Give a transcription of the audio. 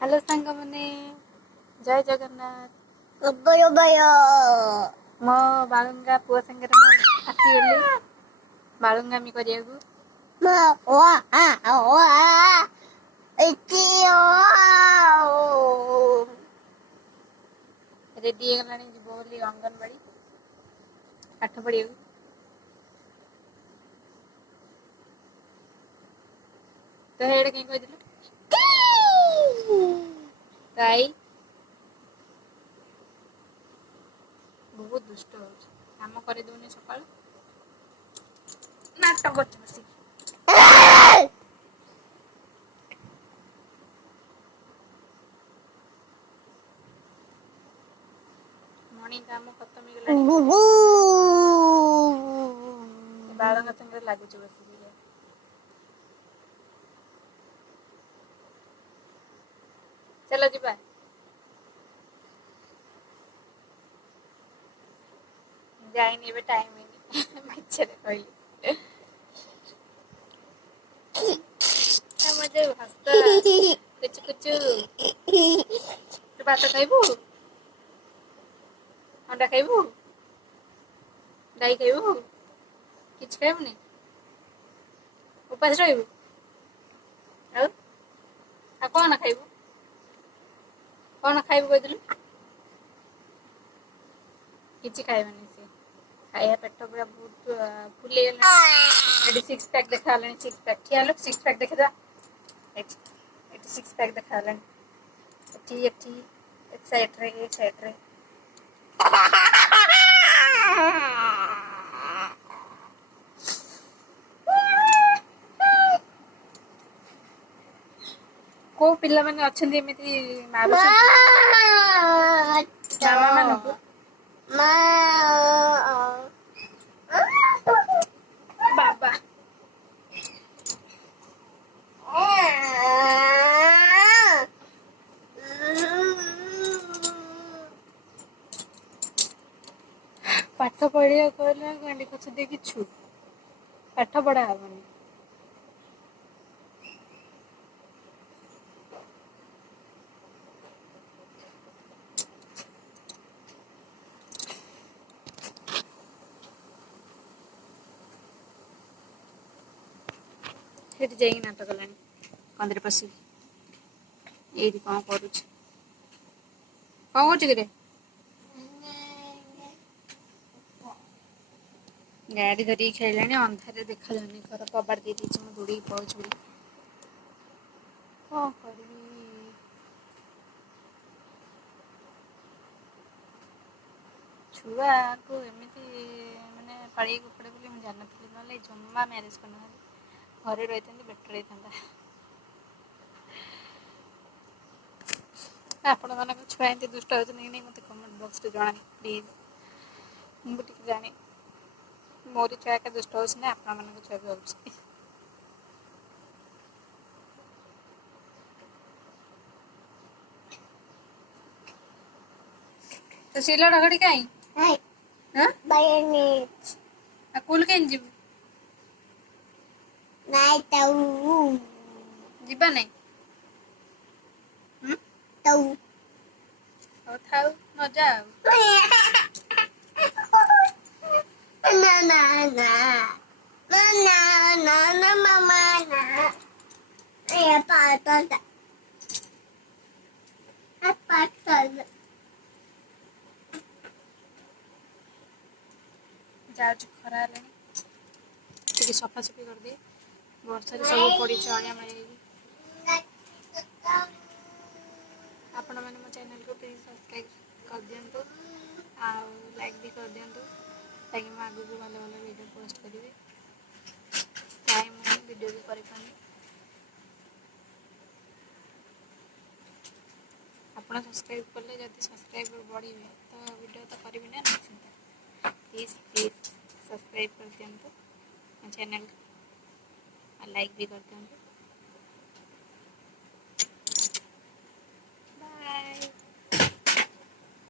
Hello सांग मैंने जय जगन्नाथ मो बालुंगा पुआ संगे आसीगली बालुंगामी करियागु रेडी हेगलानी जीव बोली अंगनवाड़ी पाठ पढ़िया तो हेड कहीं कह ताई बहुत दुष्ट हो काम कर दूनी सका नाटक कर मॉर्निंग काम खत्म हो गला बाल संगे लगुच बस चलो जी जाइनी एबे टाइम ही मिछरे कहली मजे हस्ता कुछ कुछ तू भात खाइबू अंडा खाइबू डाई खाइबू किछ खाइबुनी उपास रहिबू आ कौन खाइबू कौन खाइबू कहलु किछ खाइबनी से खाया पेट पूरा बहुत फुले गला सिक्स पैक देखा सिक्स पैक क्या लोग सिक्स पैक देखे दा सिक्स पैक देखा एक साइड रे को पिला माने अछंदी एमिति मारुछंती मामा मानको बाबा पाठ पढ़िया कहला गांडी कुछ देखी छु पाठ पढ़ा हबनी हेट जाई नाटक लानी कंदरे पसी एडी कौन करूछ कौन करछ रे गाड़ी धरी खेलानी अंधारे देखा जानी घर कबाड़ दे दीची मु दौड़ी पहुंच बोली कौन करबी छुआ को एमती माने पाड़ी को पड़े बोली मु जान नथली नले जम्मा मैरिज करना घरे रहितंदी बेटर रहितंदा आपण मानक छुआ एंती दुष्ट होत नहीं मते कमेंट बॉक्स रे जाना प्लीज मु टिक जाने मोरी छुआ के दुष्ट होस ना आपण मानक छुआ भी होस तो सिला ढगड़ी काई हां बायने आ कुल केन जीव नाइ ताऊ जीबा नहीं ताऊ ओ थाऊ न जाऊ ना ना ना ना ना ना ना मामा ना ए पाता जाऊँ खरा टे सफा सफी कर दे वर्षा सब पड़ी अलिया मारी आपण मैंने मो चैनल को प्लीज सब्सक्राइब कर दिंतु आ लाइक भी कर दिंतु ताकि मैं आगे भी भल भल वीडियो पोस्ट करी टाइम वीडियो भी कर आप सब्सक्राइब कले जब सब्सक्राइबर बढ़े तो वीडियो तो करी ना निश्चिंत प्लीज प्लीज सब्सक्राइब कर दिंतु चैनल लाइक भी कर दिंतु।